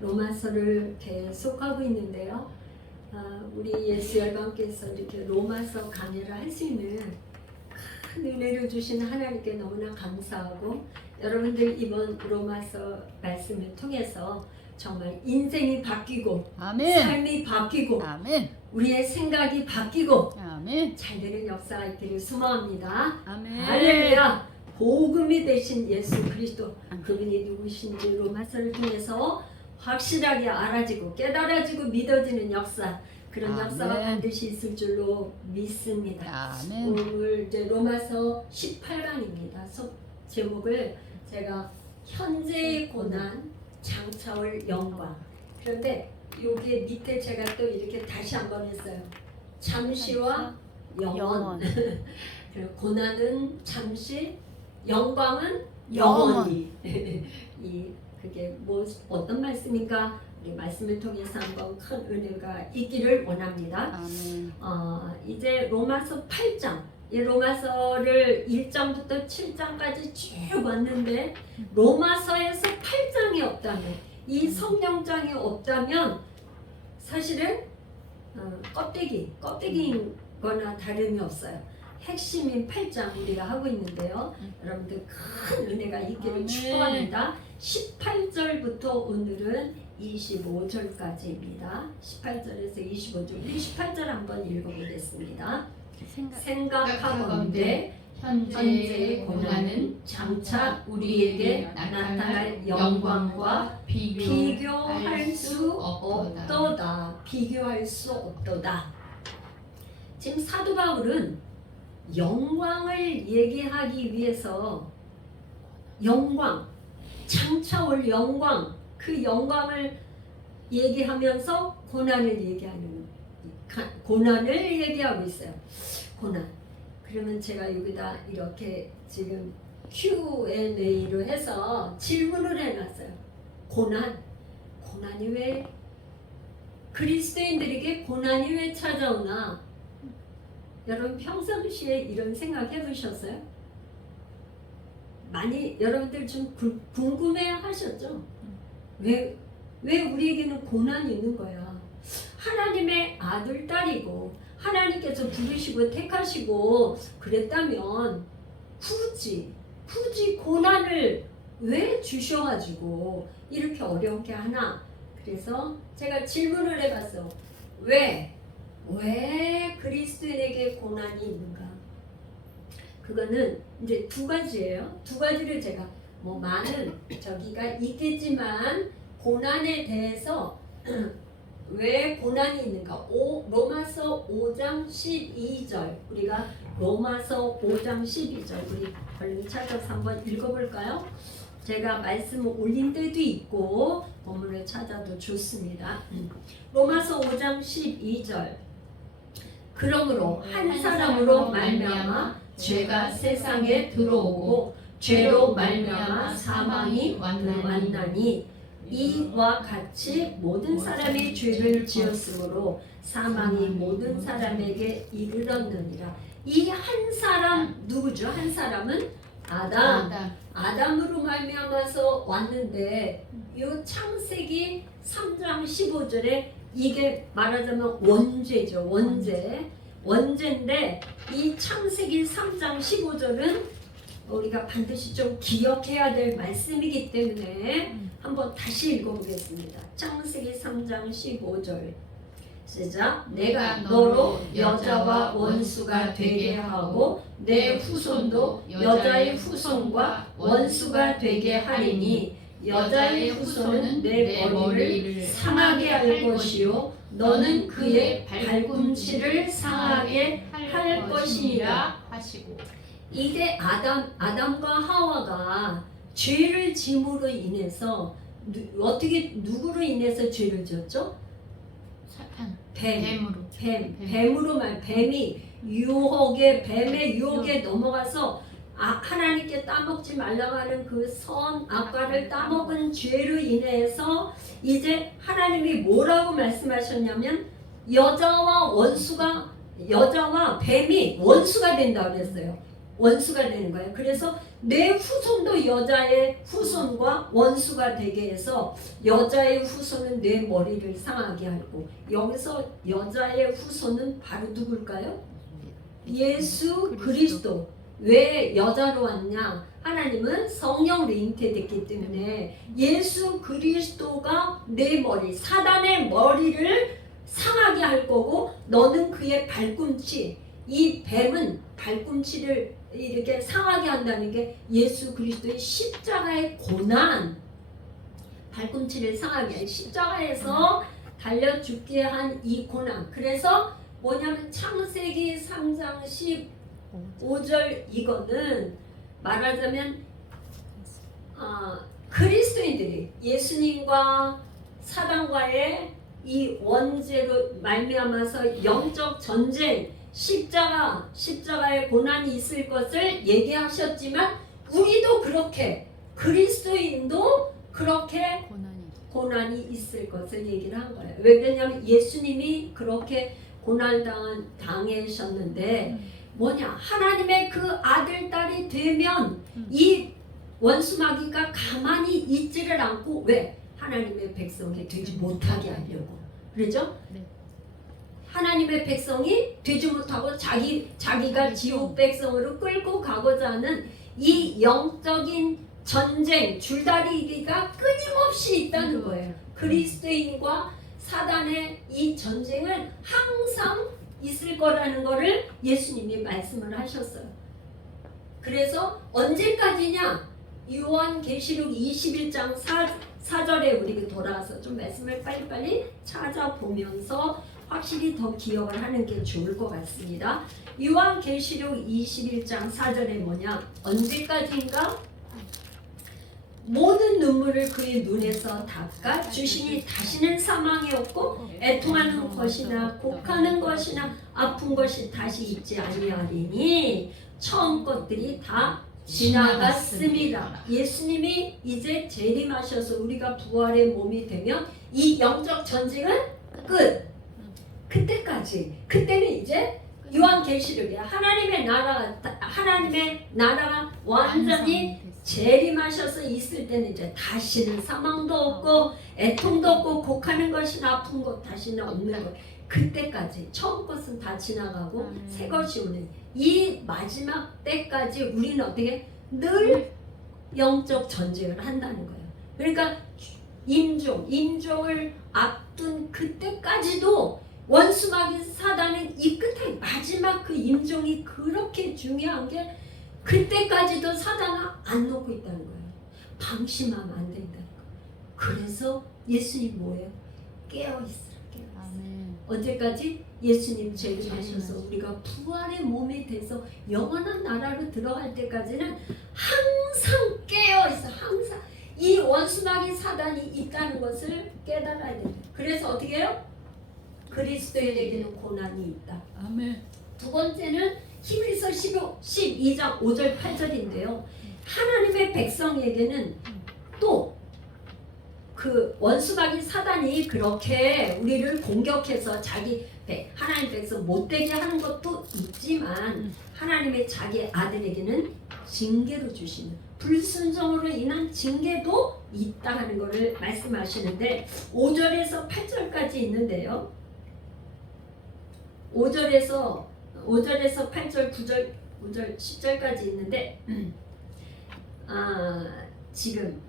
로마서를 계속하고 있는데요. 우리 예수 열방께서 이렇게 로마서 강의를 할 수 있는 큰 은혜를 주신 하나님께 너무나 감사하고, 여러분들 이번 로마서 말씀을 통해서 정말 인생이 바뀌고 아멘. 삶이 바뀌고 아멘. 우리의 생각이 바뀌고 아멘. 잘되는 역사가 있기를 소망합니다. 아멘. 할렐루야. 복음이 되신 예수 그리스도, 그분이 누구신지 로마서를 통해서 확실하게 알아지고 깨달아지고 믿어지는 역사, 그런 아멘. 역사가 반드시 있을 줄로 믿습니다. 아멘. 오늘 이제 로마서 18강입니다. 제목을 제가 현재의 고난, 장차올 영광. 그런데 여기 밑에 제가 또 이렇게 다시 한번 했어요. 잠시와 영원. 고난은 잠시, 영광은 영원히. 이 그게 뭐 어떤 말씀인가, 우리 말씀을 통해서 한번 큰 은혜가 있기를 원합니다. 아멘. 이제 로마서 8장, 이 로마서를 1장부터 7장까지 쭉 왔는데, 로마서에서 8장이 없다면, 이 성령장이 없다면 사실은 껍데기인 거나 다름이 없어요. 핵심인 8장 우리가 하고 있는데요. 여러분들 큰 은혜가 있기를 축복합니다. 18절부터 오늘은 25절까지입니다. 18절에서 25절. 우리 18절 한번 읽어보겠습니다. 생각하건대 현재의 고난은 장차 우리에게 나타날 영광과 비교할 수 없도다. 비교할 수 없도다. 지금 사도 바울은 영광을 얘기하기 위해서 영광, 장차 올 영광, 그 영광을 얘기하면서 고난을 얘기하고 있어요. 고난. 그러면 제가 여기다 이렇게 지금 Q&A로 해서 질문을 해놨어요. 고난이 왜, 그리스도인들에게 고난이 왜 찾아오나? 여러분 평상시에 이런 생각 해보셨어요? 많이 여러분들 좀 궁금해 하셨죠? 왜 우리에게는 고난이 있는 거야? 하나님의 아들, 딸이고 하나님께서 부르시고 택하시고 그랬다면 굳이 고난을 왜 주셔가지고 이렇게 어렵게 하나? 그래서 제가 질문을 해봤어. 왜 그리스도인에게 고난이 있는가? 그거는 이제 두 가지예요. 두 가지를 제가 많은 저기가 있겠지만, 고난에 대해서 왜 고난이 있는가? 로마서 5장 12절. 우리가 로마서 5장 12절 우리 얼른 찾아서 한번 읽어볼까요? 제가 말씀을 올린 데도 있고 본문을 찾아도 좋습니다. 로마서 5장 12절. 그러므로 한 사람으로 말미암아 죄가 세상에 들어오고 죄로 말미암아 사망이 왔나니, 이와 같이 모든 사람이 죄를 지었으므로 사망이 모든 사람에게 이르렀느니라. 이 한 사람 누구죠? 한 사람은 아담으로 말미암아서 왔는데, 이 창세기 3장 15절에 이게 말하자면 원죄죠. 원죄인데 이 창세기 3장 15절은 우리가 반드시 좀 기억해야 될 말씀이기 때문에 한번 다시 읽어보겠습니다. 창세기 3장 15절 시작. 내가 너로 여자와 원수가 되게 하고 내 후손도 여자의 후손과 원수가 되게 하리니, 여자의 후손은 내 머리를 상하게 할 것이요 너는 그의 발꿈치를 상하게 할 것이니라 하시고. 이게 아담과 하와가 죄를 짐으로 인해서 누구로 인해서 죄를 지었죠? 사탄. 뱀으로 뱀의 유혹에 넘어가서 하나님께 따먹지 말라고 하는 그 선악과를 따먹은 죄로 인해서 이제 하나님이 뭐라고 말씀하셨냐면, 여자와 뱀이 원수가 된다고 그랬어요. 원수가 되는 거예요. 그래서 내 후손도 여자의 후손과 원수가 되게 해서 여자의 후손은 내 머리를 상하게 하고, 여기서 여자의 후손은 바로 누굴까요? 예수 그리스도. 왜 여자로 왔냐? 하나님은 성령으로 잉태됐기 때문에 예수 그리스도가 내 머리, 사단의 머리를 상하게 할 거고, 너는 그의 발꿈치, 이 뱀은 발꿈치를 이렇게 상하게 한다는 게 예수 그리스도의 십자가의 고난, 발꿈치를 상하게 한 십자가에서 달려 죽게 한 이 고난. 그래서 뭐냐면 창세기 3장 15절 이거는 말하자면 그리스도인들이 예수님과 사단과의 이 원죄로 말미암아서 영적 전쟁, 십자가의 고난이 있을 것을 얘기하셨지만, 우리도 그렇게, 그리스도인도 그렇게 고난이 있을 것을 얘기를 한 거예요. 왜 그러냐면 예수님이 그렇게 당하셨는데 뭐냐, 하나님의 그 아들 딸이 되면 이 원수마귀가 가만히 있지를 않고, 왜? 하나님의 백성이 되지 못하게 하려고. 그렇죠? 네. 하나님의 백성이 되지 못하고 자기가 지옥 백성으로 끌고 가고자 하는 이 영적인 전쟁, 줄다리기가 끊임없이 있다는 거예요. 그리스도인과 사단의 이 전쟁은 항상 있을 거라는 거를 예수님이 말씀을 하셨어요. 그래서 언제까지냐? 요한계시록 21장 4절에 우리 돌아와서 좀 말씀을 빨리빨리 찾아보면서 확실히 더 기억을 하는 게 좋을 것 같습니다. 요한계시록 21장 4절에 뭐냐? 언제까지인가? 모든 눈물을 그의 눈에서 닦아 주시니 다시는 사망이 없고 애통하는 것이나 곡하는 것이나 아픈 것이 다시 있지 아니하리니 처음 것들이 다 지나갔습니다. 예수님이 이제 재림하셔서 우리가 부활의 몸이 되면 이 영적 전쟁은 끝. 그때는 이제 요한계시록이야. 하나님의 나라가 완전히 재림하셔서 있을 때는 이제 다시는 사망도 없고 애통도 없고 곡하는 것이나 아픈 것 다시는 없는 것. 그때까지 처음 것은 다 지나가고 새 것이 오는 이 마지막 때까지 우리는 어떻게 늘 영적 전쟁을 한다는 거예요. 그러니까 임종을 앞둔 그때까지도 원수마귀 사단은 이 끝에 마지막 그 임종이 그렇게 중요한 게, 그때까지도 사단은 안 놓고 있다는 거예요. 방심하면 안 된다는 거예요. 그래서 예수님 뭐예요? 깨어있으라. 언제까지? 예수님 재림하셔서 우리가 부활의 몸이 돼서 영원한 나라로 들어갈 때까지는 항상 깨어있어. 항상 이 원수마귀 사단이 있다는 것을 깨달아야 됩니다. 그래서 어떻게 해요? 그리스도인에게는 고난이 있다. 아멘. 두 번째는 히브리서 12장 5절 8절인데요. 하나님의 백성에게는 또 그 원수마귀 사단이 그렇게 우리를 공격해서 하나님 백성 못되게 하는 것도 있지만, 하나님의 자기 아들에게는 징계로 주시는, 불순종으로 인한 징계도 있다 하는 것을 말씀하시는데, 5절에서 8절까지 있는데요. 5절에서 8절, 9절, 9절, 10절까지 있는데, 지금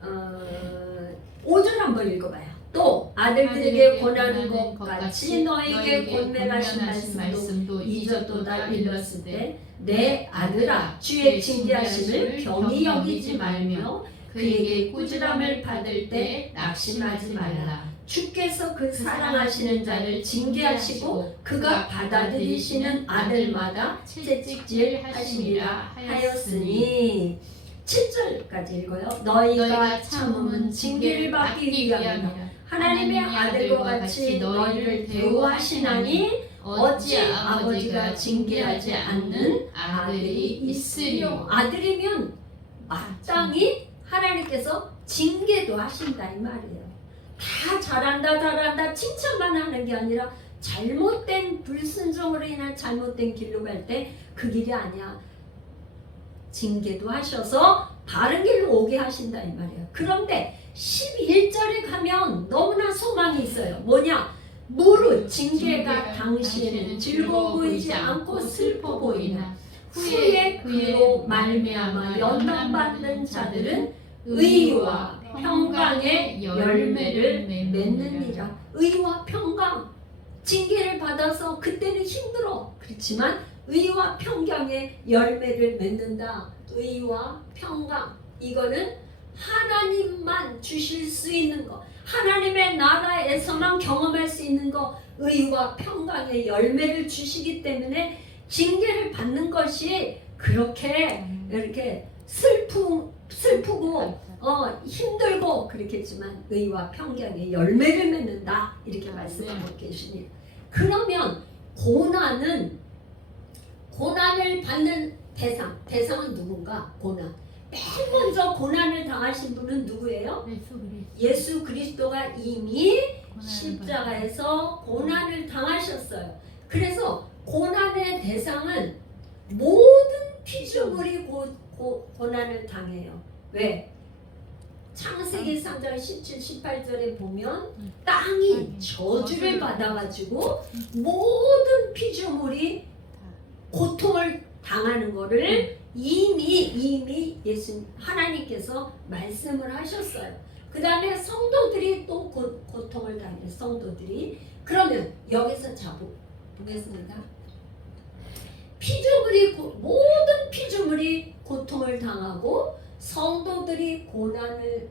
5절 한번 읽어봐요. 또 아들들에게 권하는 것 같이 너에게 권면하신 말씀도 잊었도다. 일렀을 때 내 아들아, 주의 징계하심을 경히 여기지 말며 그에게 꾸지람을 받을 때 낙심하지 말라. 주께서 그 사랑하시는 자를 징계하시고 그가 받아들이시는 아들마다 채찍질하심이라 하였으니. 7절까지 읽어요. 너희가 참음은 징계를 받기 위함이라. 하나님의 아들과 같이 너희를 대우하시나니 어찌 아버지가 징계하지 않는 아들이 있으리요. 아들이면 마땅히 하나님께서 징계도 하신다 이 말이에요. 다 잘한다 칭찬만 하는 게 아니라 잘못된 불순종으로 인한 잘못된 길로 갈 때 그 길이 아니야. 징계도 하셔서 바른 길로 오게 하신다 이 말이에요. 그런데 11절에 가면 너무나 소망이 있어요. 뭐냐? 무릇 징계가 당시에는 즐거워 보이지 않고 슬퍼 보이나 후에 그로 말미암아 연단받는 자들은 의와 평강의 열매를 맺느니라. 의와 평강, 징계를 받아서 그때는 힘들어. 그렇지만 의와 평강의 열매를 맺는다. 의와 평강, 이거는 하나님만 주실 수 있는 거, 하나님의 나라에서만 경험할 수 있는 거, 의와 평강의 열매를 주시기 때문에 징계를 받는 것이 그렇게 이렇게 슬프고 힘들고 그렇겠지만 의와 평강의 열매를 맺는다 이렇게 말씀하고 계시니, 그러면 고난을 받는 대상은 누군가? 고난. 맨 먼저 고난을 당하신 분은 누구예요? 예수 그리스도가 이미 십자가에서 고난을 당하셨어요. 그래서 고난의 대상은 모든 피조물이 고난을 당해요. 왜? 창세기 3장 17, 18절에 보면 땅이 저주를 받아가지고 모든 피조물이 고통을 당하는 거를 이미 하나님께서 말씀을 하셨어요. 그 다음에 성도들이 또 고통을 당해요. 성도들이. 그러면 여기서 보겠습니다. 모든 피조물이 고통을 당하고 성도들이 고난을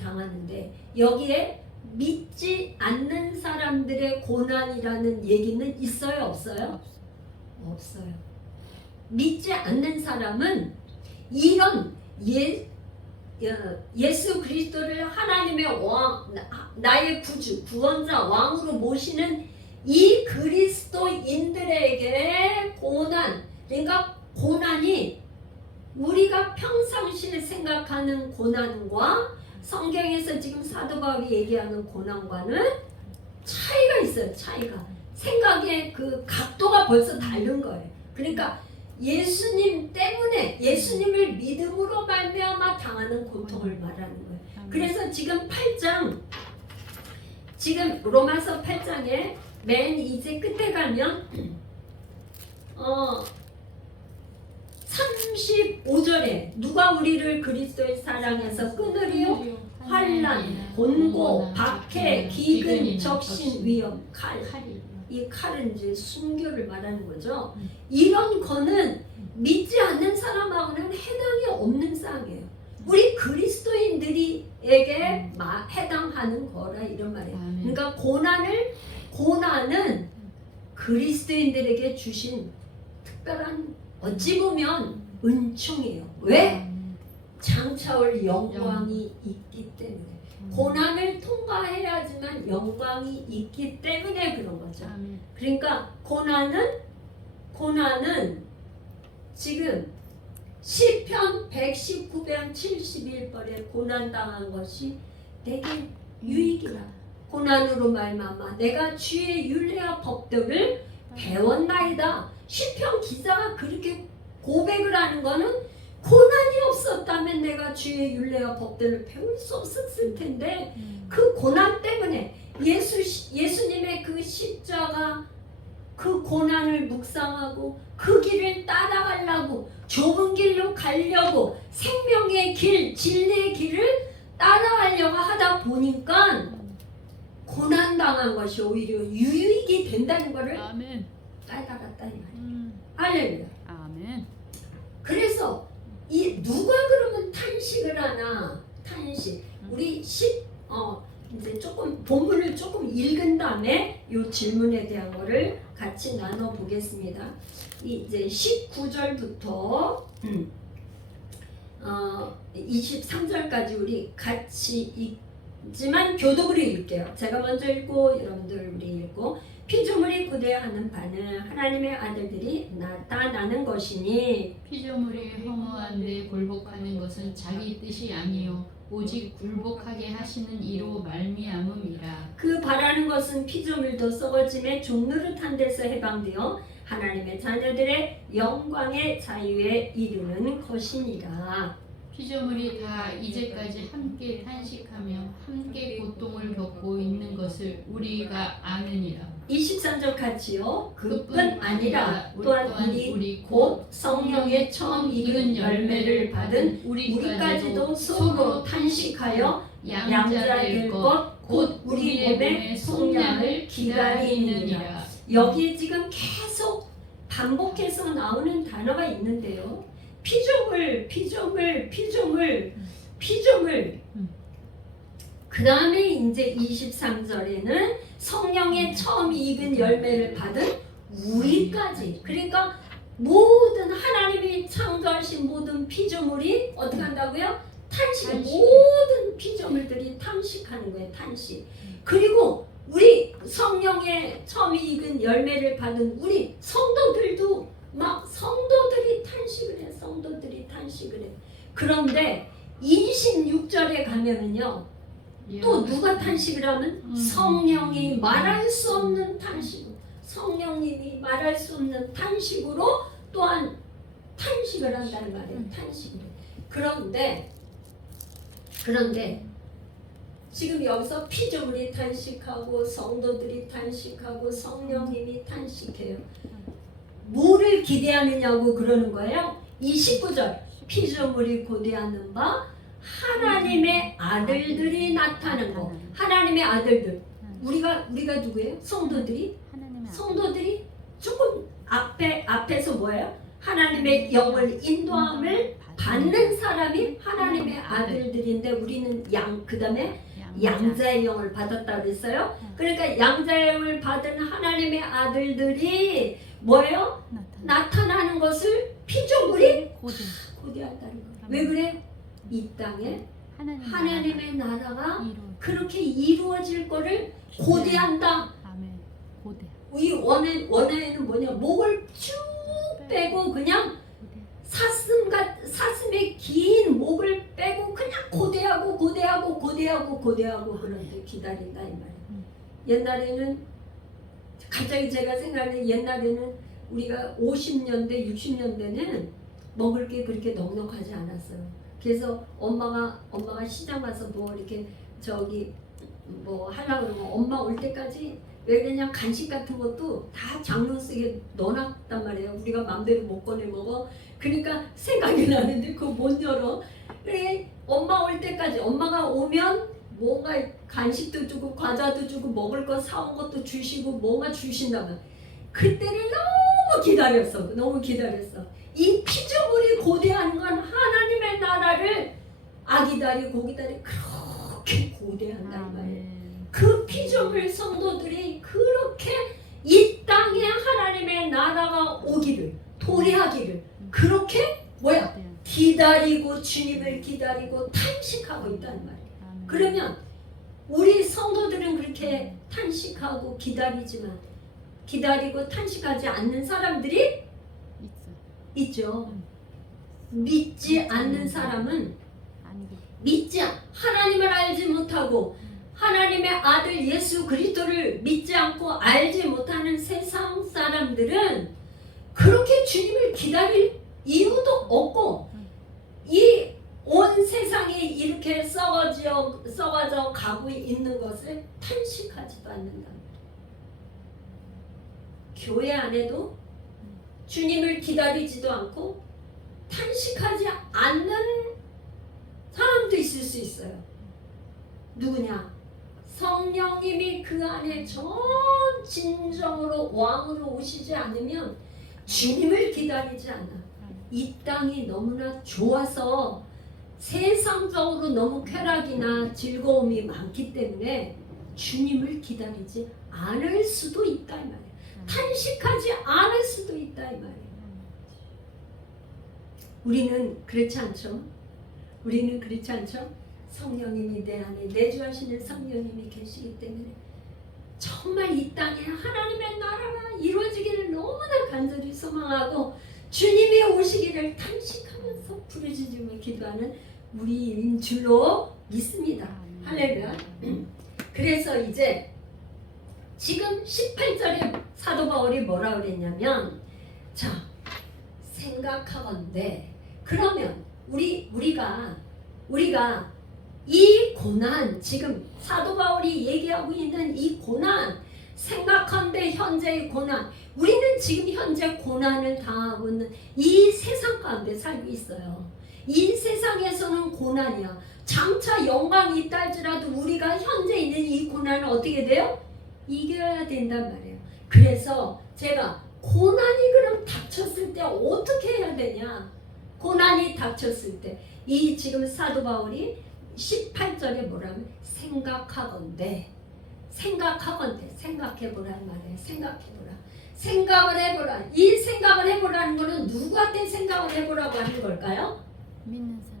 당하는데, 여기에 믿지 않는 사람들의 고난이라는 얘기는 있어요, 없어요? 없어요. 믿지 않는 사람은 이런 예수 그리스도를 하나님의 나의 구원자 왕으로 모시는 이 그리스도인들에게 그러니까 고난이 우리가 평상시에 생각하는 고난과 성경에서 지금 사도 바울이 얘기하는 고난과는 차이가 있어요. 생각의 그 각도가 벌써 다른 거예요. 그러니까 예수님 때문에, 예수님을 믿음으로 말미암아 당하는 고통을 말하는 거예요. 그래서 지금 로마서 8장에 맨 이제 끝에 가면 35절에 누가 우리를 그리스도의 사랑에서 끊으리요? 환난, 곤고, 박해, 기근, 적신, 위험, 칼. 이 칼은 이제 순교를 말하는 거죠. 이런 거는 믿지 않는 사람하고는 해당이 없는 상이에요. 우리 그리스도인들에게 해당하는 거라 이런 말이에요. 그러니까 고난은 그리스도인들에게 주신 특별한, 어찌 보면 은총이에요. 왜? 장차올 영광이 있기 때문에. 고난을 통과해야지만 영광이 있기 때문에 그런 거죠. 그러니까 고난은 지금 시편 119편 71번에 고난당한 것이 내게 유익이라. 고난으로 말미암아 내가 주의 율례와 법도를 배웠나이다. 시편 기자가 그렇게 고백을 하는 거는 고난이 없었다면 내가 주의 율례와 법들을 배울 수 없었을 텐데, 그 고난 때문에 예수님의 그 십자가, 그 고난을 묵상하고 그 길을 따라가려고, 좁은 길로 가려고, 생명의 길, 진리의 길을 따라가려고 하다 보니까 고난당한 것이 오히려 유익이 된다는 것을 깨달았다 이 말이에요. 할렐루야. 아멘. 그래서 누가 그러면 탄식을 하나? 탄식. 우리 이제 조금 본문을 조금 읽은 다음에 이 질문에 대한 거를 같이 나눠 보겠습니다. 이제 19절부터 23절까지 우리 같이 읽지만 교독으로 읽게요. 제가 먼저 읽고 여러분들 우리 읽고. 피조물이 구대하는 바는 하나님의 아들들이 나타나는 것이니, 피조물이 허무한데 굴복하는 것은 자기 뜻이 아니요 오직 굴복하게 하시는 이로 말미암음이라. 그 바라는 것은 피조물도 썩어짐에 종노릇한 데서 해방되어 하나님의 자녀들의 영광의 자유에 이르는 것이니라. 피조물이 다 이제까지 함께 탄식하며 함께 고통을 겪고 있는 것을 우리가 아느니라. 23절 같이요. 그뿐 그뿐 아니라 아니라 또한 또한 우리 우리 곧 성령의 처음 익은 열매를 받은 우리까지도 속으로 탄식하여 양자 될 것 곧 우리 몸의 속량을 기다리느니라. 여기에 지금 계속 반복해서 나오는 단어가 있는데요. 피조물. 그 다음에 이제 23절에는 성령의 처음 익은 열매를 받은 우리까지. 그러니까 모든 하나님이 창조하신 모든 피조물이 어떻게 한다고요? 탄식. 모든 피조물들이 탄식하는 거예요. 탄식. 그리고 우리 성령의 처음 익은 열매를 받은 우리 성도들도 막 성도들이 탄식을 해. 성도들이 탄식을 해. 그런데 26절에 가면은요. 또 누가 탄식을 하면 성령이 말할 수 없는 탄식. 성령님이 말할 수 없는 탄식으로 또한 탄식을 한다는 말이에요. 탄식을. 그런데 지금 여기서 피조물이 탄식하고 성도들이 탄식하고 성령님이 탄식해요. 뭐를 기대하느냐고 그러는 거예요. 29절 피조물이 고대하는 바 하나님의 아들들이 나타나는 거. 하나님의 아들들. 우리가 누구예요? 성도들이 조금 앞에서 뭐예요? 하나님의 영을 인도함을 받는 사람이 하나님의 아들들인데 우리는 그다음에 양자의 영을 받았다 그랬어요. 그러니까 양자의 영을 받은 하나님의 아들들이 뭐예요? 나타나는 것을 피조물이 고대한다는 거예요. 왜 그래? 이 땅에 하나님의 나라가 그렇게 이루어질 거를 고대한다. 이 원어에는 뭐냐? 목을 쭉 빼고 그냥 사슴의 긴 목을 빼고 그냥 고대하고 그런데 기다린다 이 말이에요. 옛날에는 갑자기 제가 생각하는 옛날에는 우리가 50년대 60년대는 먹을 게 그렇게 넉넉하지 않았어요. 그래서 엄마가 시장 가서 뭐 이렇게 뭐 하려고 그러면 엄마 올 때까지 왜 그냥 간식 같은 것도 다 장롱 속에 넣어놨단 말이에요. 우리가 마음대로 못 꺼내 먹어. 그러니까 생각이 나는데 그거 못 열어. 그래 엄마 올 때까지 엄마가 오면 뭔가 간식도 주고 과자도 주고 먹을 거 사온 것도 주시고 뭔가 주신다면 그때를 너무 기다렸어. 이 피조물이 고대하는 건 하나님의 나라를 아기다리 고기다리 그렇게 고대한단 말이에요. 그 피조물 성도들이 그렇게 이 땅에 하나님의 나라가 오기를 도래하기를 그렇게 기다리고 주님을 기다리고 탄식하고 있다는 말이에요. 그러면 우리 성도들은 그렇게 탄식하고 기다리고 탄식하지 않는 사람들이 있죠. 믿지 않는 사람은 하나님을 알지 못하고 하나님의 아들 예수 그리스도를 믿지 않고 알지 못하는 세상 사람들은 그렇게 주님을 기다릴 이유도 없고 이 온 세상이 이렇게 썩어져 가고 있는 것을 탄식하지도 않는다. 교회 안에도 주님을 기다리지도 않고 탄식하지 않는 사람도 있을 수 있어요. 누구냐? 성령님이 그 안에 전 진정으로 왕으로 오시지 않으면 주님을 기다리지 않아. 이 땅이 너무나 좋아서 세상적으로 너무 쾌락이나 즐거움이 많기 때문에 주님을 기다리지 않을 수도 있다 이 말이에요. 탄식하지 않을 수도 있다 이 말이에요. 우리는 그렇지 않죠? 성령님이 내 안에 내주하시는 성령님이 계시기 때문에 정말 이 땅에 하나님의 나라가 이루어지기를 너무나 간절히 소망하고 주님이 오시기를 탄식하면서 부르짖으며 기도하는 우리인 줄로 믿습니다. 할렐루야. 그래서 이제 지금 18절에 사도 바울이 뭐라 그랬냐면, 자, 생각하건대, 그러면 우리가 이 고난, 지금 사도 바울이 얘기하고 있는 이 고난, 생각한데 현재의 고난, 우리는 지금 현재 고난을 당하고 있는 이 세상 가운데 살고 있어요. 이 세상에서는 고난이야. 장차 영광이 있다 할지라도 우리가 현재 있는 이 고난을 어떻게 돼요? 이겨야 된단 말이에요. 그래서 제가 고난이 그럼 닥쳤을 때 어떻게 해야 되냐? 고난이 닥쳤을 때 이 지금 사도 바울이 18절에 뭐라면 생각하건대 생각해보라는 말이에요. 생각을 해보라. 이 생각을 해보라는 거는 누구한테 생각을 해보라고 하는 걸까요? 믿는 사람.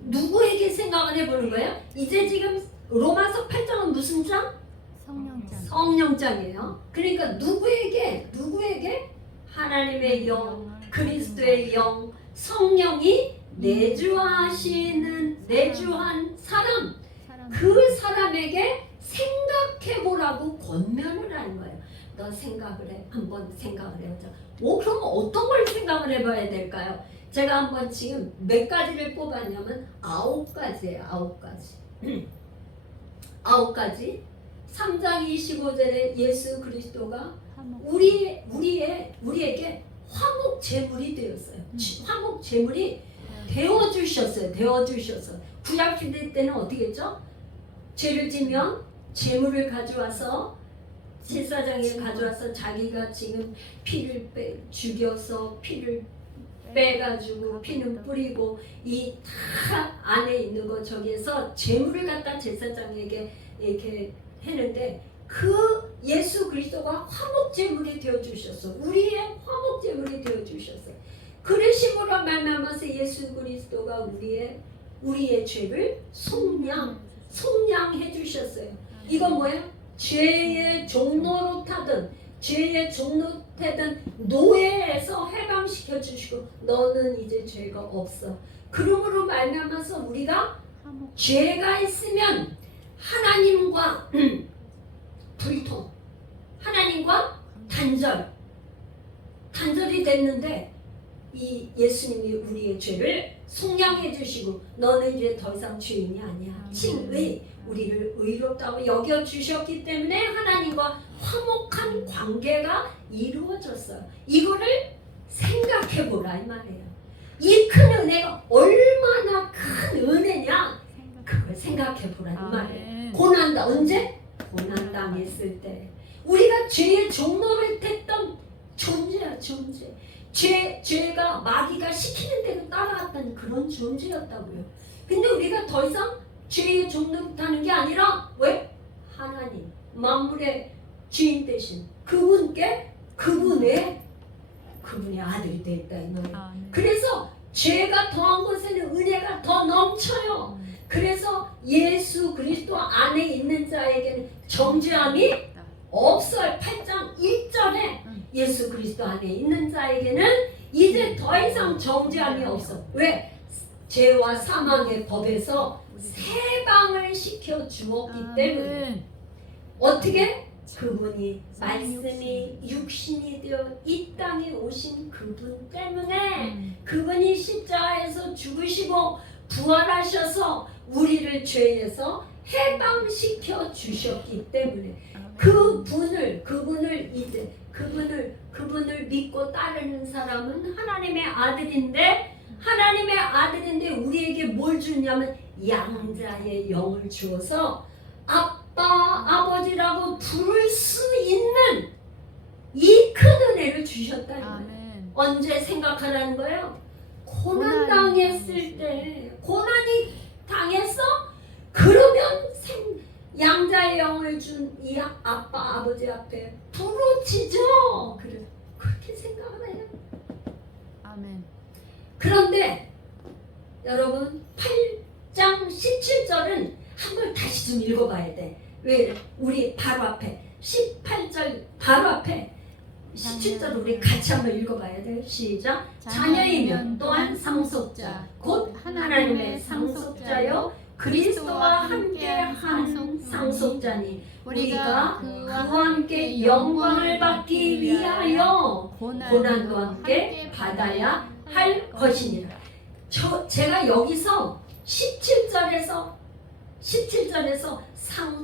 누구에게 생각을 해보는 거예요? 이제 지금 로마서 8장은 무슨 장? 성령장. 성령장이에요. 그러니까 누구에게 하나님의 영, 그리스도의 영, 성령이 내주한 사람, 그 사람에게 생각해보라고 권면을 하는 거예요. 너 생각을 해. 한번 생각을 해보자. 그럼 어떤 걸 생각을 해봐야 될까요? 제가 한번 지금 몇 가지를 뽑았냐면 9가지예요. 9가지. 3장 25절에 예수 그리스도가 우리에게 화목 제물이 되었어요. 화목 제물이 되어주셨어요. 구약 시대 때는 어떻게 했죠? 죄를 지면 제물을 가져와서 제사장에 가져와서 자기가 지금 피를 죽여서 피를 빼가지고 피는 뿌리고 이 다 안에 있는 거 저기에서 제물을 갖다 제사장에게 이렇게 했는데, 그 예수 그리스도가 화목 제물이 되어 주셨어. 우리의 화목 제물이 되어 주셨어요. 그러심으로 말미암아서 예수 그리스도가 우리의 죄를 속량해 주셨어요. 이건 뭐예요? 죄의 종로로 타든 노예에서 해방시켜 주시고, 너는 이제 죄가 없어. 그러므로 말미암아서 우리가 죄가 있으면 하나님과 불통, 하나님과 단절이 됐는데, 이 예수님이 우리의 죄를 속량해 주시고, 너는 이제 더 이상 죄인이 아니야. 칭의, 우리를 의롭다고 여겨 주셨기 때문에 하나님과 화목한 관계가 이루어졌어요. 이거를 생각해 보라 이 말이에요. 이 큰 은혜가 얼마나 큰 은혜냐, 그걸 생각해 보라 이 말이에요. 고난다. 언제? 고난 당했을 때. 우리가 죄의 종로를 탔던 존재야, 존재. 죄가 마귀가 시키는 대로 따라갔던 그런 존재였다고요. 근데 우리가 더 이상 죄의 종로를 타는 게 아니라, 왜? 하나님, 만물의 주인 되신 그분이 아들이 되었다 이 말이에요. 그래서 죄가 더한 것에는 은혜가 더 넘쳐요. 그래서 예수 그리스도 안에 있는 자에게는 정죄함이 없어요. 8장 1절에 예수 그리스도 안에 있는 자에게는 이제 더 이상 정죄함이 없어. 왜? 죄와 사망의 법에서 해방을 시켜 주었기 때문에. 어떻게? 그분이 말씀이 육신이 되어 이 땅에 오신 그분 때문에, 그분이 십자가에서 죽으시고 부활하셔서 우리를 죄에서 해방시켜 주셨기 때문에, 그분을 믿고 따르는 사람은 하나님의 아들인데 우리에게 뭘 주냐면 양자의 영을 주어서 아빠, 아버지라고 부를 수 있는 이 큰 은혜를 주셨다는 거예요. 언제 생각하라는 거예요? 고난 당했을 때. 고난이 당했어? 그러면 양자의 영을 준 이 아빠, 아버지 앞에 부르짖어. 그렇게 생각을 해요. 아멘. 그런데 여러분 8장 17절은 한번 다시 좀 읽어봐야 돼. 왜? 우리 바로 앞에 18절 바로 앞에 17절 우리 같이 한번 읽어봐야 돼요. 시작. 자녀이면 또한 상속자 곧 하나님의 상속자요 그리스도와 함께 한 상속자 상속자니 우리가 그와 그와 함께 영광을 받기 위하여 고난도 함께 받아야 할 것이니라. 제가 여기서 17절에서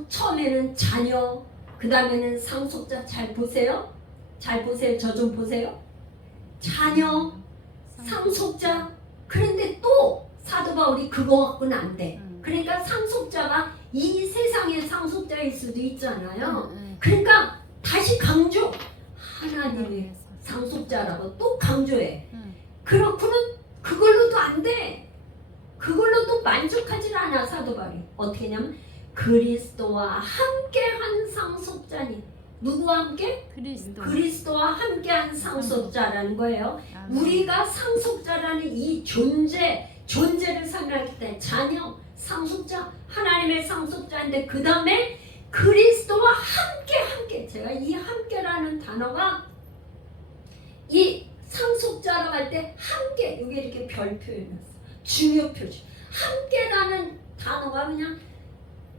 처음에는 자녀, 그 다음에는 상속자. 잘 보세요. 저 좀 보세요. 자녀, 상속자. 그런데 또 사도 바울이 그거 갖고는 안 돼. 그러니까 상속자가 이 세상의 상속자일 수도 있잖아요. 그러니까 다시 강조, 하나님의 상속자라고 또 강조해. 그렇고는 그걸로도 안 돼. 그걸로도 만족하지 않아 사도 바울이. 어떻게 하냐면 그리스도와 함께한 상속자니. 누구와 함께? 그리스도와 함께한 상속자라는 거예요. 우리가 상속자라는 이 존재를 설명할 때 자녀, 상속자, 하나님의 상속자인데 그 다음에 그리스도와 함께. 제가 이 함께라는 단어가 이 상속자라고 할 때 함께, 여기 이렇게 별 표현했어. 중요 표시. 함께라는 단어가 그냥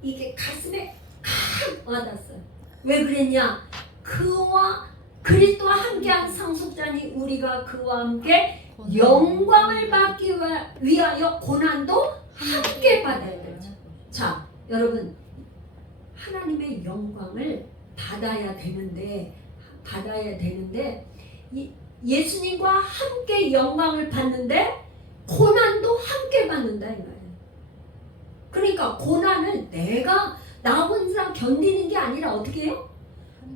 이게 가슴에 칵 와닿았어요. 왜 그랬냐? 그와 그리스도와 함께한 상속자니 우리가 그와 함께 영광을 받기 위하여 고난도 함께 받아야 되죠. 자, 여러분, 하나님의 영광을 받아야 되는데 예수님과 함께 영광을 받는데 고난도 함께 받는다 이 말이에요. 그러니까 고난을 나 혼자 견디는 게 아니라 어떻게 해요?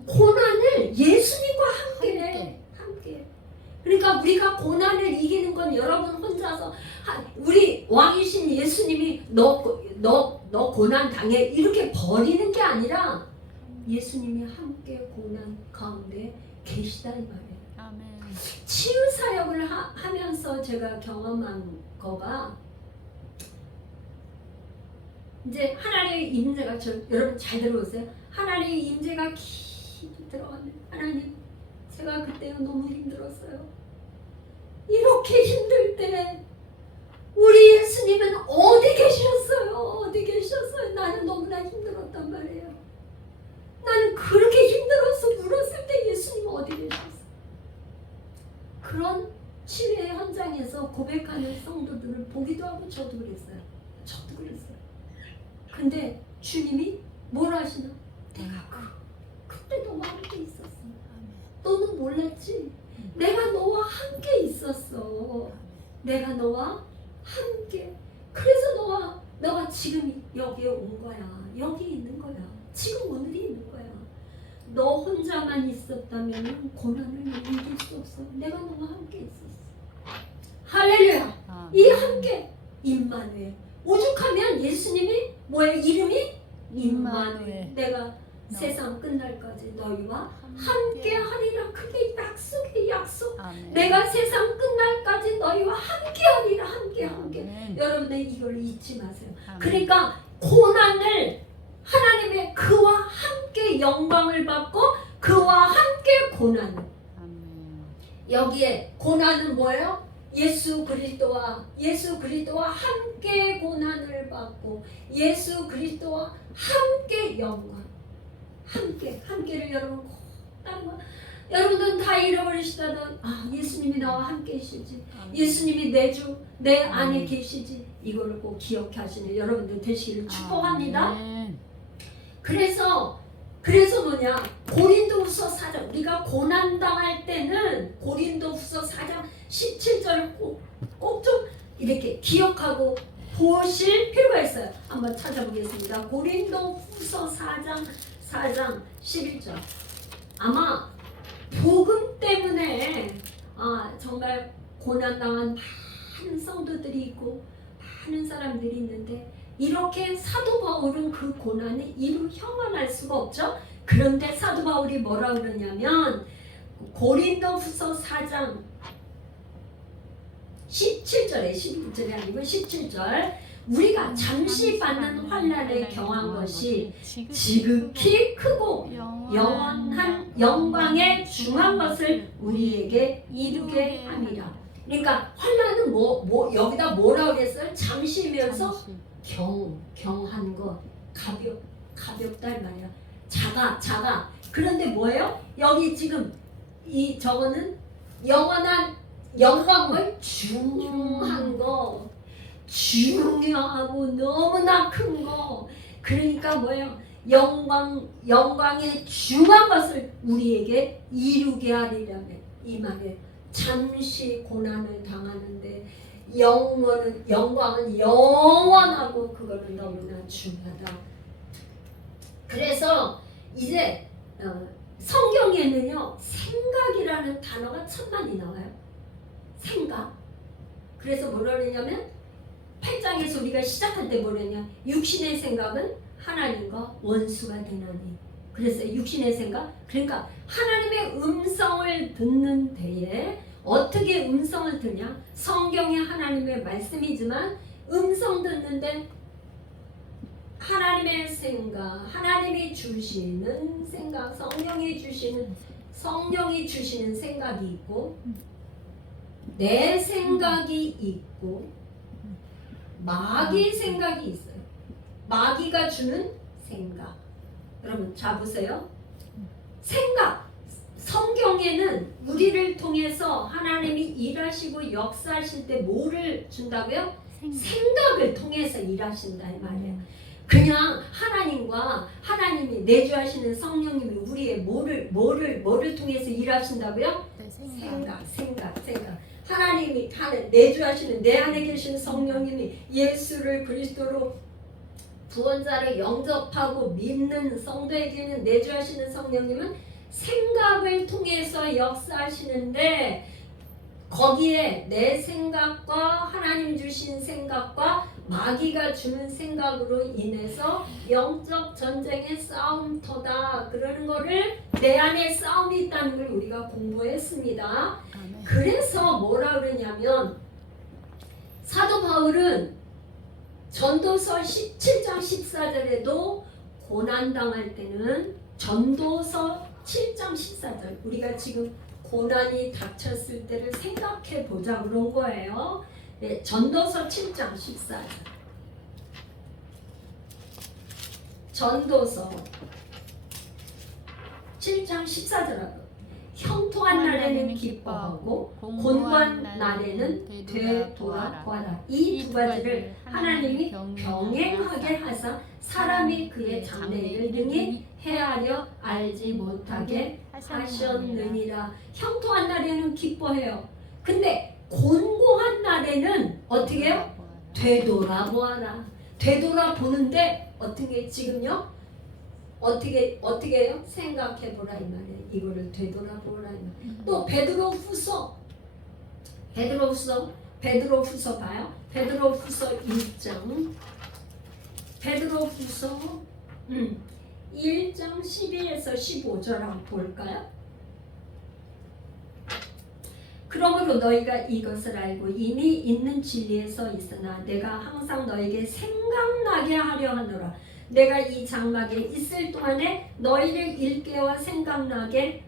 고난을 예수님과 함께. 그러니까 우리가 고난을 이기는 건 여러분 혼자서 우리 왕이신 예수님이 너 고난 당해 이렇게 버리는 게 아니라 예수님이 함께 고난 가운데 계시다 이 말이에요. 아멘. 치유 사역을 하면서 제가 경험한 거가 이제 하나님의 임재가 여러분 잘 들어보세요. 하나님의 임재가 깊이 들어가면 하나님 제가 그때 너무 힘들었어요. 이렇게 힘들 때 우리 예수님은 어디 계셨어요? 나는 너무나 힘들었단 말이에요. 나는 그렇게 힘들어서 울었을 때 예수님은 어디 계셨어요? 그런 치유의 현장에서 고백하는 성도들을 보기도 하고 저도 그랬어요. 근데 주님이 뭘 하시나? 내가 그때 너와 함께 있었어. 너는 몰랐지? 내가 너와 함께 있었어. 내가 너와 함께. 그래서 너가 지금 여기에 온 거야. 여기 있는 거야. 지금 오늘이 있는 거야. 너 혼자만 있었다면 고난을 이길 수 없어. 내가 너와 함께 있었어. 할렐루야. 이 함께 임마누엘. 오죽하면 예수님이 뭐예요? 이름이 임마누엘. 내가 세상 끝날까지 너희와 함께 하리라. 그게 약속. 아멘. 내가 세상 끝날까지 너희와 함께 하리라. 함께. 여러분들 이걸 잊지 마세요. 아멘. 그러니까 고난을 하나님의 그와 함께 영광을 받고 그와 함께 고난을. 여기에 고난은 뭐예요? 예수 그리스도와 함께 고난을 받고 예수 그리스도와 함께 영광. 함께를 여러분 다른 거 여러분들은 다 잃어버리시다던 예수님이 나와 함께 계시지. 예수님이 내 안에 계시지. 이거를 꼭 기억해 하시는 여러분들 되시기를 축복합니다. 그래서 뭐냐? 고린도후서 4장 우리가 고난 당할 때는 고린도후서 4장 17절을 꼭 좀 이렇게 기억하고 보실 필요가 있어요. 한번 찾아보겠습니다. 고린도후서 4장 11절. 아마 복음 때문에 정말 고난 당한 많은 성도들이 있고 많은 사람들이 있는데 이렇게 사도 바울은 그 고난을 이루 형언할 수가 없죠. 그런데 사도 바울이 뭐라 그러냐면 고린도후서 4장 17절에 11절이 아니고 17절 우리가 잠시 받는 환난에 경한 것이 지극히 크고 영원한 영광에 중한 것을 우리에게 이루게 함이라. 그러니까 환난은 여기다 뭐라고 그랬어요? 잠시면서 경한 것, 가볍다 이 말이야. 작아. 그런데 뭐예요? 여기 지금 이 저거는 영원한 영광을 중요한 거, 중요하고 너무나 큰 거. 그러니까 뭐예요? 영광의 중요한 것을 우리에게 이루게 하리라면 이 말에 잠시 고난을 당하는데 영광은 영원하고 그거는 너무나 중요하다. 그래서 이제 성경에는요 생각이라는 단어가 천만이 나와요. 생각. 그래서 뭐라 그러냐면 8장에서 우리가 시작할 때 뭐냐면 육신의 생각은 하나님과 원수가 되나니. 그래서 육신의 생각, 그러니까 하나님의 음성을 듣는 때에 어떻게 음성을 듣냐? 성경이 하나님의 말씀이지만 음성 듣는데 하나님의 생각, 하나님이 주시는 생각, 성령이 주시는 생각이 있고 내 생각이 있고 마귀 생각이 있어요. 마귀가 주는 생각. 여러분 자 보세요. 생각. 성경에는 우리를 통해서 하나님이 일하시고 역사하실 때 뭐를 준다고요? 생각을 통해서 일하신다 이 말이에요. 그냥 하나님이 내주하시는 성령님이 우리의 뭐를 통해서 일하신다고요? 생각. 하나님이 내주하시는 내 안에 계신 성령님이 예수를 그리스도로 구원자를 영접하고 믿는 성도에게는 내주하시는 성령님은 생각을 통해서 역사하시는데 거기에 내 생각과 하나님 주신 생각과 마귀가 주는 생각으로 인해서 영적 전쟁의 싸움터다 그러는 거를 내 안에 싸움이 있다는 걸 우리가 공부했습니다. 그래서 뭐라 그러냐면 사도 바울은 전도서 17장 14절에도 고난당할 때는 전도서 7장 14절 우리가 지금 고난이 닥쳤을 때를 생각해 보자 그런 거예요. 네, 전도서 7장 14절. 전도서 7장 14절하고 형통한 날에는 기뻐하고 곤고한 날에는 되돌아보아라. 이 두 가지를 하나님이 병행하게 하사 사람이 그의 장래를 능히 헤아려 알지 못하게 하셨느니라. 형통한 날에는 기뻐해요. 근데 곤고한 날에는 어떻게 해요? 되돌아보아라. 되돌아보는데 어떻게 지금요? 어떻게 해요? 생각해보라 이 말이에요. 이거를 되돌아보라 이 말이에요. 또 베드로후서 봐요. 베드로후서 1장 베드로후서 1장 12에서 15절 한번 볼까요? 그러므로 너희가 이것을 알고 이미 있는 진리에서 있으나 내가 항상 너에게 생각나게 하려 하노라. 내가 이 장막에 있을 동안에 너희를 일깨워 생각나게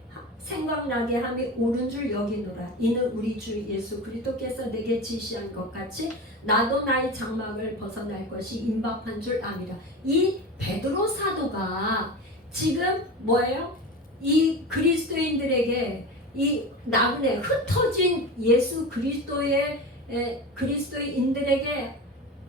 함이 옳은 줄 여기노라. 이는 우리 주 예수 그리스도께서 내게 지시한 것 같이 나도 나의 장막을 벗어날 것이 임박한 줄 압니다. 이 베드로 사도가 지금 뭐예요? 이 그리스도인들에게 이 나그네 흩어진 예수 그리스도인들에게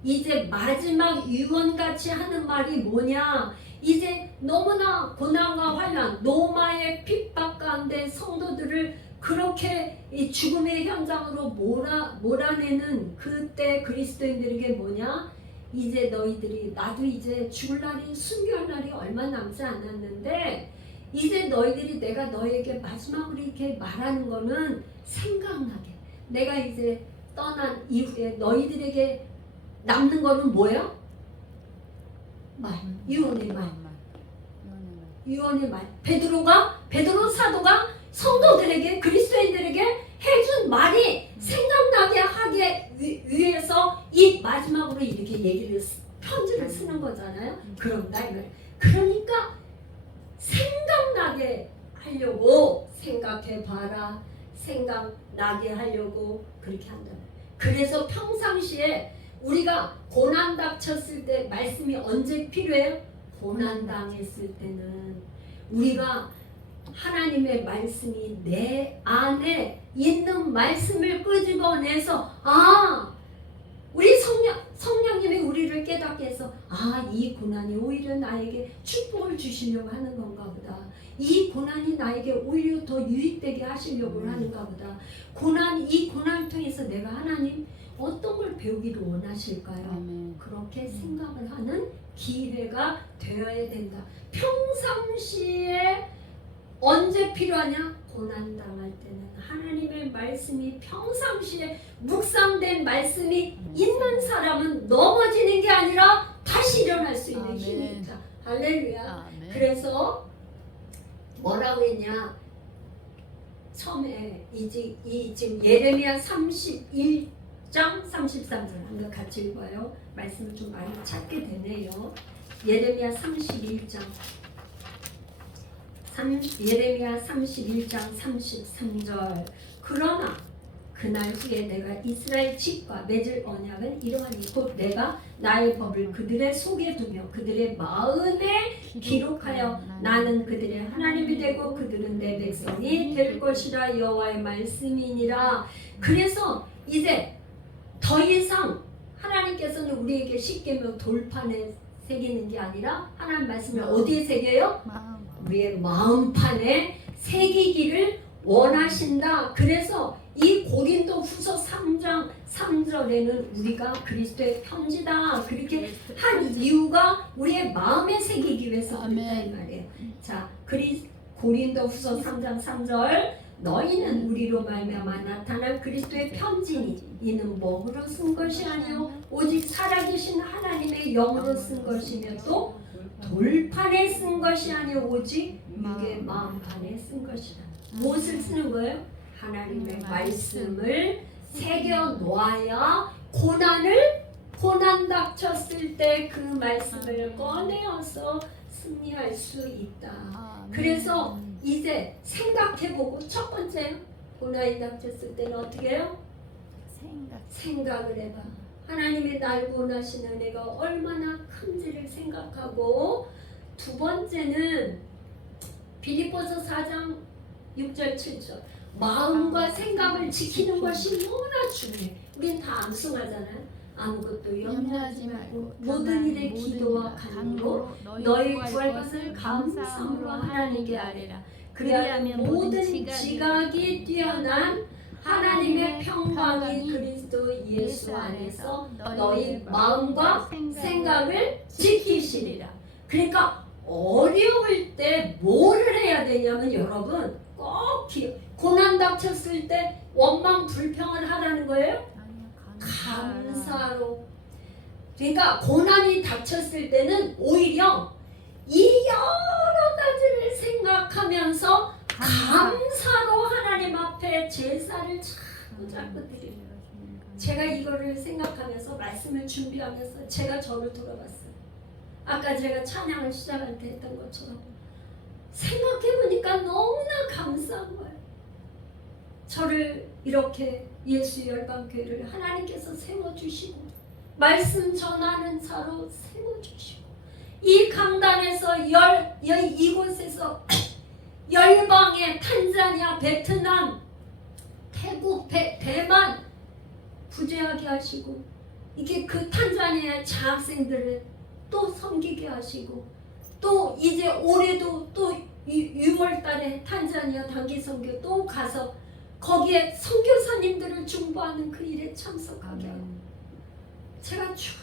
이제 마지막 유언같이 하는 말이 뭐냐? 이제 너무나 고난과 환난, 로마의 핍박 가운데 성도들을 그렇게 이 죽음의 현장으로 몰아내는 그때 그리스도인들에게 뭐냐? 이제 너희들이 나도 이제 죽을 날이 순교할 날이 얼마 남지 않았는데 이제 너희들이 내가 너에게 마지막으로 이렇게 말하는 거는 생각나게 내가 이제 떠난 이후에 너희들에게 남는 거는 뭐예요? 유언의 말. 베드로 사도가 성도들에게 그리스도인들에게 해준 말이 생각나게 하기 위해서 이 마지막으로 이렇게 편지를 쓰는 거잖아요. 그런다 이 말. 그러니까 생각나게 하려고 생각해봐라. 생각나게 하려고 그렇게 한다. 그래서 평상시에 우리가 고난 닥쳤을 때 말씀이 언제 필요해요? 고난 당했을 때는 우리가 하나님의 말씀이 내 안에 있는 말씀을 끄집어내서 우리 성령님이 우리를 깨닫게 해서 이 고난이 오히려 나에게 축복을 주시려고 하는 건가 보다. 이 고난이 나에게 오히려 더 유익되게 하시려고 하는가 보다. 이 고난을 통해서 내가 하나님 어떤 걸 배우기를 원하실까요? 그렇게 생각을 하는 기회가 되어야 된다. 평상시에 언제 필요하냐? 고난당할 때는 하나님의 말씀이 평상시에 묵상된 말씀이 있는 사람은 넘어지는 게 아니라 다시 일어날 수 있는 힘이 있다. 할렐루야. 그래서 뭐라고 했냐? 처음에 지금 예레미야 31장 33절 한번 같이 읽어요. 말씀을 좀 많이 찾게 되네요. 예레미야 31장 33절. 그러나 그날 후에 내가 이스라엘 집과 맺을 언약은 이러하니 곧 내가 나의 법을 그들의 속에 두며 그들의 마음에 기록하여 나는 그들의 하나님이 되고 그들은 내 백성이 될 것이라 여호와의 말씀이니라. 그래서 이제 더 이상 하나님께서는 우리에게 십계명 돌판에 새기는 게 아니라 하나님 말씀을 어디에 새겨요? 우리의 마음판에 새기기를 원하신다. 그래서 이 고린도후서 3장 3절에는 우리가 그리스도의 편지다 그렇게 한 이유가 우리의 마음에 새기기 위해서 그렇다 이 말이에요. 자, 고린도후서 3장 3절 너희는 우리로 말미암아 나타난 그리스도의 편지니 이는 먹으로 쓴 것이 아니요 오직 살아계신 하나님의 영으로 쓴 것이며 또 돌판에 쓴 것이 아니요 오직 육의 마음판에 쓴 것이다. 무엇을 쓰는 거예요? 하나님의 말씀을 새겨 놓아야 고난 닥쳤을 때 그 말씀을 꺼내어서 승리할 수 있다. 그래서 이제 생각해보고 첫 번째 고난이 닥쳤을 때는 어떻게 해요? 생각을 해봐. 하나님의 날 원하시는 은혜가 얼마나 큰지를 생각하고 두 번째는 빌립보서 4장 6절 7절 마음과 생각을 지키는 것이 너무나 중요해. 우린 다 암송하잖아요. 아무것도 염려하지 말고 모든 일에 기도와 간구로 너희 구할 것을 감사함으로 하나님께 아뢰라. 그리하면 모든 지각이 뛰어난 하나님의 평강이 그리스도 예수 안에서 너희 마음과 생각을 지키시리라. 그러니까 어려울 때 뭐를 해야 되냐면 여러분 꼭 고난 닥쳤을 때 원망 불평을 하라는 거예요. 감사로. 그러니까 고난이 닥쳤을 때는 오히려 이 여러 가지를 생각하면서 감사로 하나님 앞에 제사를 자꾸 드려요. 제가 이거를 생각하면서 말씀을 준비하면서 제가 저를 돌아봤어요. 아까 제가 찬양을 시작할 때 했던 것처럼 생각해보니까 너무나 감사한 거예요. 저를 이렇게 예수 열방교회를 하나님께서 세워주시고 말씀 전하는 자로 세워주시고 이 강단에서 이곳에서 열방의 탄자니아, 베트남, 태국, 대만 부재하게 하시고 이게 그 탄자니아 장학생들을 또 섬기게 하시고 또 이제 올해도 또 6월 달에 탄자니아 단기 선교 또 가서 거기에 선교사님들을 중보하는 그 일에 참석하게 하고 제가 쭉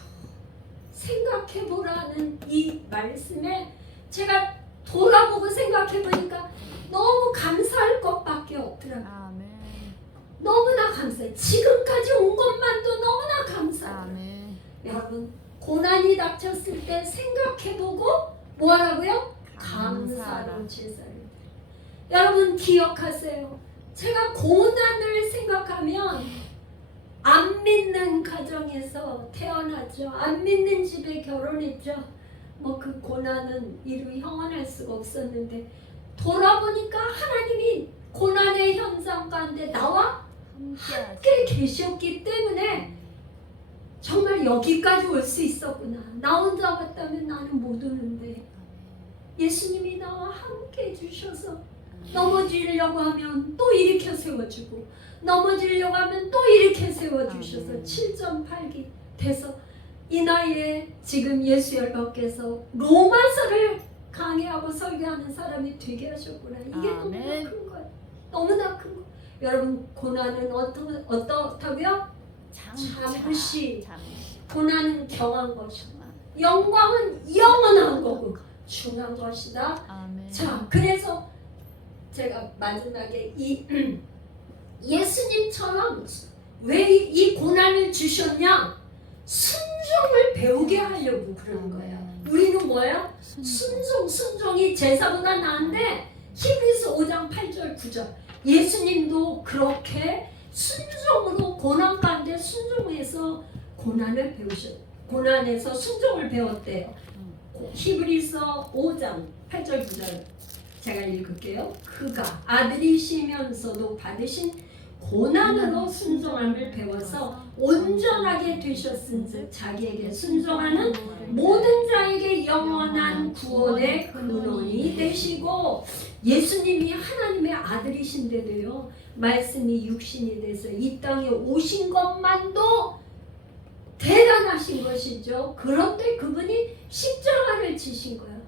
생각해보라는 이 말씀에 제가 돌아보고 생각해보니까 너무 감사할 것밖에 없더라고요. 너무나 감사해. 지금까지 온 것만도 너무나 감사해요. 여러분 고난이 닥쳤을 때 생각해보고 뭐하라고요? 감사로 제사를. 여러분 기억하세요. 제가 고난을 생각하면 안 믿는 가정에서 태어났죠. 안 믿는 집에 결혼했죠. 뭐 그 고난은 이루 형언할 수가 없었는데 돌아보니까 하나님이 고난의 현장 가운데 나와 함께 계셨기 때문에 정말 여기까지 올 수 있었구나. 나 혼자 왔다면 나는 못 오는데 예수님이 나와 함께 해주셔서 넘어지려고 하면 또 일으켜 세워주고 넘어지려고 하면 또 일으켜 세워주셔서 7.8기 돼서 이 나이에 지금 예수 열방께서 로마서를 강의하고 설교하는 사람이 되게 하셨구나. 이게 너무나 큰 거예요. 너무나 큰 거. 여러분 고난은 어떻다고요? 잠시. 고난은 경한 것이고 영광은 영원한 거고 중요한 것이다. 아멘. 자, 그래서 제가 마지막에 이 예수님처럼 왜 이 고난을 주셨냐? 순종을 배우게 하려고 그러는 거예요. 우리는 뭐예요? 순종이 제사보다 나은데 히브리서 5장 8절 9절 예수님도 그렇게 순종으로 고난 가운데 순종해서 고난을 고난에서 순종을 배웠대요. 히브리서 5장 8절 9절 제가 읽을게요. 그가 아들이시면서도 받으신 고난으로 순종함을 배워서 온전하게 되셨은즉 자기에게 순종하는 모든 자에게 영원한 구원의 근원이 되시고 예수님이 하나님의 아들이신데도요 말씀이 육신이 돼서 이 땅에 오신 것만도 대단하신 것이죠. 그런데 그분이 십자가를 지신 거예요.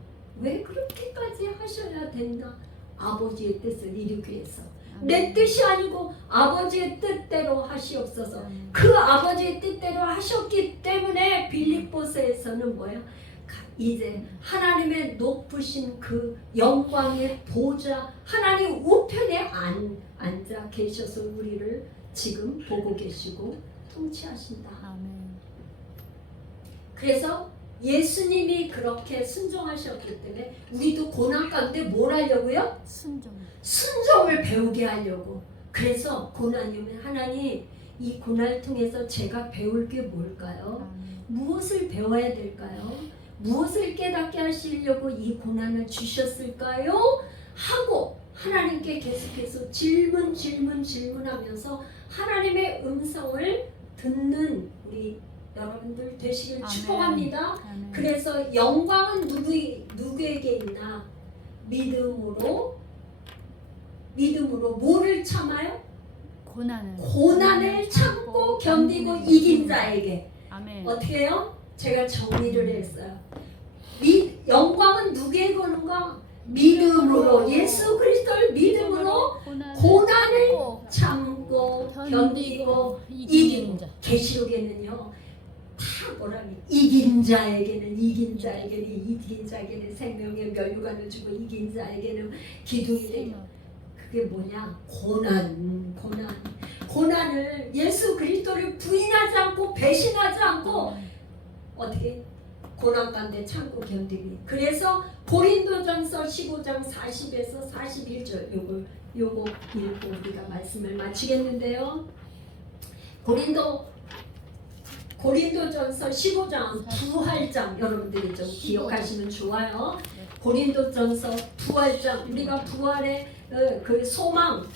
왜 그렇게까지 하셔야 된다? 아버지의 뜻을 이루기 위해서. 내 뜻이 아니고 아버지의 뜻대로 하시옵소서. 그 아버지의 뜻대로 하셨기 때문에 빌립보서에서는 뭐예요? 이제 하나님의 높으신 그 영광의 보좌 하나님 우편에 앉아 계셔서 우리를 지금 보고 계시고 통치하신다. 아멘. 그래서 예수님이 그렇게 순종하셨기 때문에 우리도 고난 가운데 뭘 하려고요? 순종을 배우게 하려고. 그래서 고난이 오면 하나님 이 고난을 통해서 제가 배울 게 뭘까요? 무엇을 배워야 될까요? 무엇을 깨닫게 하시려고 이 고난을 주셨을까요? 하고 하나님께 계속해서 질문하면서 하나님의 음성을 듣는 우리 여러분들 되시길 아멘. 축복합니다. 아멘. 그래서 영광은 누구에게 있나? 믿음으로 뭐를 참아요? 고난을 참고 견디고 이긴 자에게. 아멘. 어떻게 해요? 제가 정리를 했어요. 영광은 누구에게 오는가? 믿음으로 예수 그리스도를 믿음으로 고난을 참고 견디고 이긴 자. 계시록에는요 다 뭐라니 이긴 자에게는 생명의 멸류관을 주고 이긴 자에게는 기둥이 되고 그게 뭐냐? 고난을 예수 그리스도를 부인하지 않고 배신하지 않고 어떻게 고난 가운데 참고 견디기. 그래서 고린도전서 15장 40에서 41절 요거 읽고 우리가 말씀을 마치겠는데요. 고린도전서 15장 부활장 여러분들이 좀 기억하시면 좋아요. 고린도전서 부활장 우리가 부활의 그 소망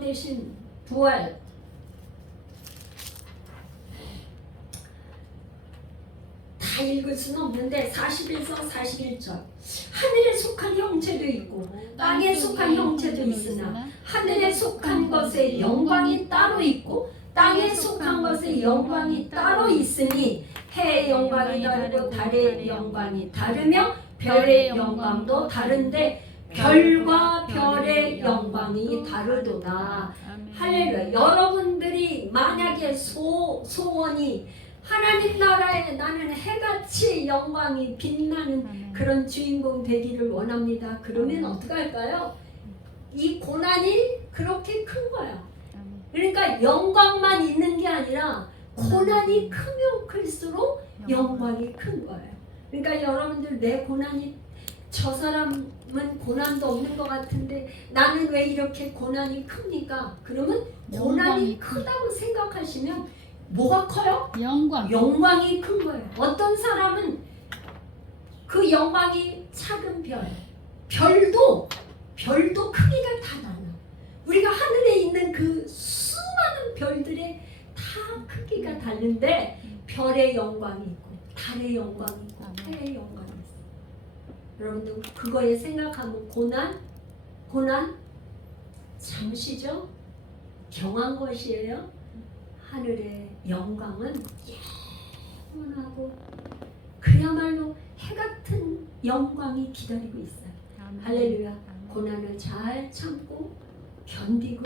대신 부활. 다 읽을 수는 없는데 40에서 41절 하늘에 속한 형체도 있고 땅에 속한 형체도 있으나 하늘에 속한 것의 영광이 따로 있고 땅에 속한 것의 영광이 따로 있으니 해의 영광이 다르고 달의 영광이 다르며 별의 영광도 다른데 별과 별의 영광이 다르도다. 할렐루야. 여러분들이 만약에 소원이 하나님 나라에 나는 해같이 영광이 빛나는 그런 주인공 되기를 원합니다. 그러면 어떻게 할까요? 이 고난이 그렇게 큰 거야. 그러니까 영광만 있는 게 아니라 고난이 크면 클수록 영광이 큰 거예요. 그러니까 여러분들 내 고난이 저 사람은 고난도 없는 것 같은데 나는 왜 이렇게 고난이 큽니까? 그러면 고난이 크다고 생각하시면 뭐가 커요? 영광이 큰 거예요. 어떤 사람은 그 영광이 작은 별도 크기가 다 달라. 우리가 하늘에 있는 그 수많은 별들의 다 크기가 다른데 별의 영광이 있고 달의 영광이 있고 해의 영광이 있어. 여러분들 그거에 생각하면 고난 잠시죠. 경한 것이에요. 하늘의 영광은 영원하고 그야말로 해 같은 영광이 기다리고 있어요. 할렐루야. 고난을 잘 참고 견디고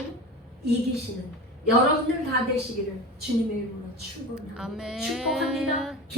이기시는 여러분들 다 되시기를 주님의 이름으로 축복합니다. 아멘. 축복합니다.